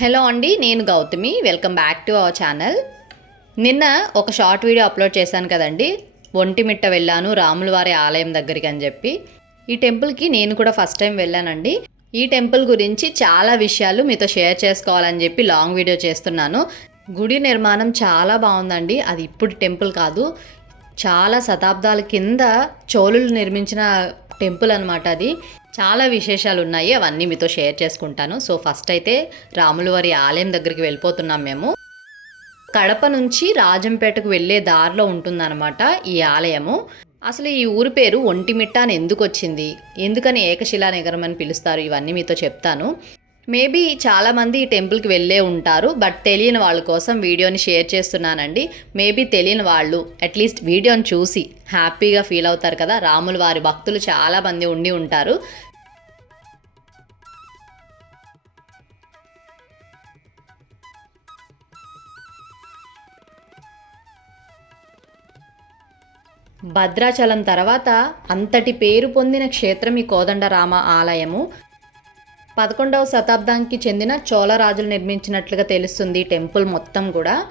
Hello అండి నేను Gautami. Welcome back to our channel నిన్న ఒక షార్ట్ వీడియో అప్లోడ్ చేశాను కదండి. ఒంటిమిట్ట వెళ్ళాను రాముల వారి ఆలయం దగ్గరికి అని చెప్పి. ఈ టెంపుల్కి నేను కూడా ఫస్ట్ టైం వెళ్ళానండి. ఈ టెంపుల్ గురించి చాలా విషయాలు మీతో షేర్ చేసుకోవాలని చెప్పి లాంగ్ వీడియో చేస్తున్నాను. గుడి నిర్మాణం చాలా బాగుందండి. అది ఇప్పుడు టెంపుల్ కాదు. చాలా శతాబ్దాల కింద చోళులు నిర్మించిన టెంపుల్ అనమాట అది. చాలా విశేషాలు ఉన్నాయి అవన్నీ మీతో షేర్ చేసుకుంటాను. సో ఫస్ట్ అయితే రాములవారి ఆలయం దగ్గరికి వెళ్ళిపోతున్నాం మేము. కడప నుంచి రాజంపేటకు వెళ్ళే దారిలో ఉంటుందన్నమాట ఈ ఆలయము. అసలు ఈ ఊరి పేరు ఒంటిమిట్ట అని ఎందుకు వచ్చింది? ఎందుకని ఏకశిలా నగరం అని పిలుస్తారు? ఇవన్నీ మీతో చెప్తాను. మేబీ చాలామంది ఈ టెంపుల్కి వెళ్ళే ఉంటారు. బట్ తెలియని వాళ్ళ కోసం వీడియోని షేర్ చేస్తున్నానండి. మేబీ తెలియని వాళ్ళు అట్లీస్ట్ వీడియోని చూసి హ్యాపీగా ఫీల్ అవుతారు కదా. రాములు వారి భక్తులు చాలామంది ఉండి ఉంటారు. భద్రాచలం తర్వాత అంతటి పేరు పొందిన క్షేత్రం ఈ కోదండరామ ఆలయము. పదకొండవ శతాబ్దానికి చెందిన చోళరాజులు నిర్మించినట్లుగా తెలుస్తుంది టెంపుల్ మొత్తం కూడా.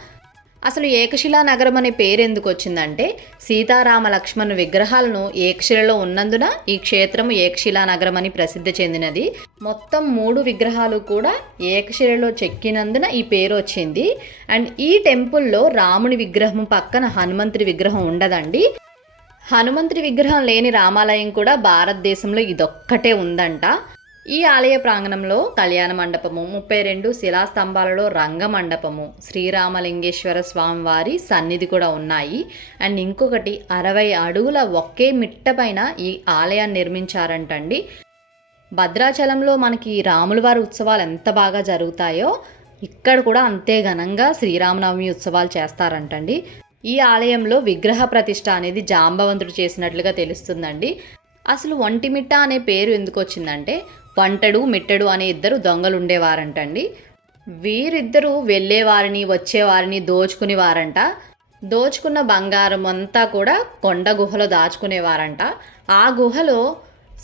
అసలు ఏకశిలా నగరం అనే పేరు ఎందుకు వచ్చిందంటే సీతారామ లక్ష్మణ్ విగ్రహాలను ఏకశిలలో ఉన్నందున ఈ క్షేత్రం ఏకశిలా నగరం అని ప్రసిద్ధి చెందినది. మొత్తం మూడు విగ్రహాలు కూడా ఏకశిలలో చెక్కినందున ఈ పేరు వచ్చింది. అండ్ ఈ టెంపుల్లో రాముని విగ్రహం పక్కన హనుమంతుడి విగ్రహం ఉండదండి. హనుమంతుడి విగ్రహం లేని రామాలయం కూడా భారతదేశంలో ఇదొక్కటే ఉందంట. ఈ ఆలయ ప్రాంగణంలో కళ్యాణ మండపము ముప్పై రెండు శిలాస్తంభాలలో రంగ మండపము శ్రీరామలింగేశ్వర స్వామి వారి సన్నిధి కూడా ఉన్నాయి. అండ్ ఇంకొకటి అరవై అడుగుల ఒకే మిట్టపైన ఈ ఆలయాన్ని నిర్మించారంటండి. భద్రాచలంలో మనకి రాములవారి ఉత్సవాలు ఎంత బాగా జరుగుతాయో ఇక్కడ కూడా అంతే ఘనంగా శ్రీరామనవమి ఉత్సవాలు చేస్తారంటండి. ఈ ఆలయంలో విగ్రహ ప్రతిష్ట అనేది జాంబవంతుడు చేసినట్లుగా తెలుస్తుందండి. అసలు ఒంటిమిట్ట అనే పేరు ఎందుకు వచ్చిందంటే వంటడు మిట్టడు అనే ఇద్దరు దొంగలు ఉండేవారంటండి వీరిద్దరూ వెళ్ళేవారిని వచ్చేవారిని దోచుకునేవారంట. దోచుకున్న బంగారం అంతా కూడా కొండ గుహలో దాచుకునేవారంట. ఆ గుహలో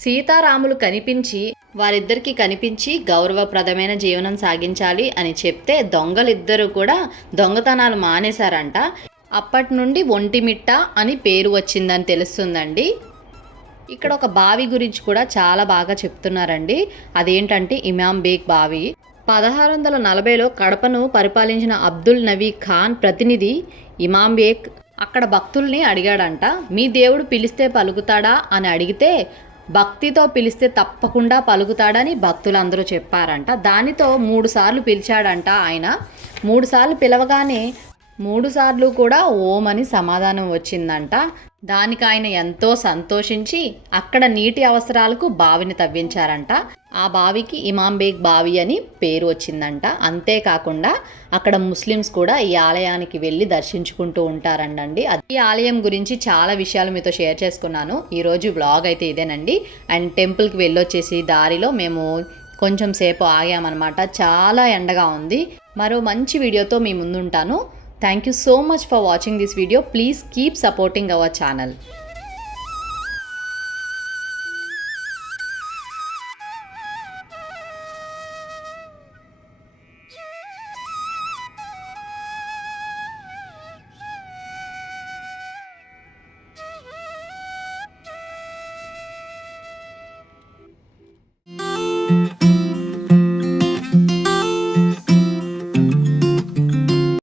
సీతారాములు కనిపించి వారిద్దరికి కనిపించి గౌరవప్రదమైన జీవనం సాగించాలి అని చెప్తే దొంగలిద్దరూ కూడా దొంగతనాలు మానేశారంట. అప్పటి నుండి ఒంటిమిట్ట అని పేరు వచ్చిందని తెలుస్తుందండి. ఇక్కడ ఒక బావి గురించి కూడా చాలా బాగా చెప్తున్నారండి. అదేంటంటే ఇమాం బేగ్ బావి. పదహారు వందల నలభైలో కడపను పరిపాలించిన అబ్దుల్ నవీ ఖాన్ ప్రతినిధి ఇమాం బేగ్ అక్కడ భక్తుల్ని అడిగాడంట మీ దేవుడు పిలిస్తే పలుకుతాడా? అని అడిగితే భక్తితో పిలిస్తే తప్పకుండా పలుకుతాడని భక్తులందరూ చెప్పారంట. దానితో మూడుసార్లు పిలిచాడంట ఆయన. మూడుసార్లు పిలవగానే మూడుసార్లు కూడా ఓం అని సమాధానం వచ్చిందంట. దానికి ఆయన ఎంతో సంతోషించి అక్కడ నీటి అవసరాలకు బావిని తవ్వించారంట. ఆ బావికి ఇమాంబేగ్ బావి అని పేరు వచ్చిందంట. అంతేకాకుండా అక్కడ ముస్లిమ్స్ కూడా ఈ ఆలయానికి వెళ్ళి దర్శించుకుంటూ ఉంటారండి ఈ ఆలయం గురించి చాలా విషయాలు మీతో షేర్ చేసుకున్నాను. ఈరోజు బ్లాగ్ అయితే ఇదేనండి. అండ్ టెంపుల్కి వెళ్ళొచ్చేసి దారిలో మేము కొంచెం సేపు ఆగామన్నమాట. చాలా ఎండగా ఉంది. మరో మంచి వీడియోతో మీ ముందుంటాను. Thank you so much for watching this video. Please keep supporting our channel.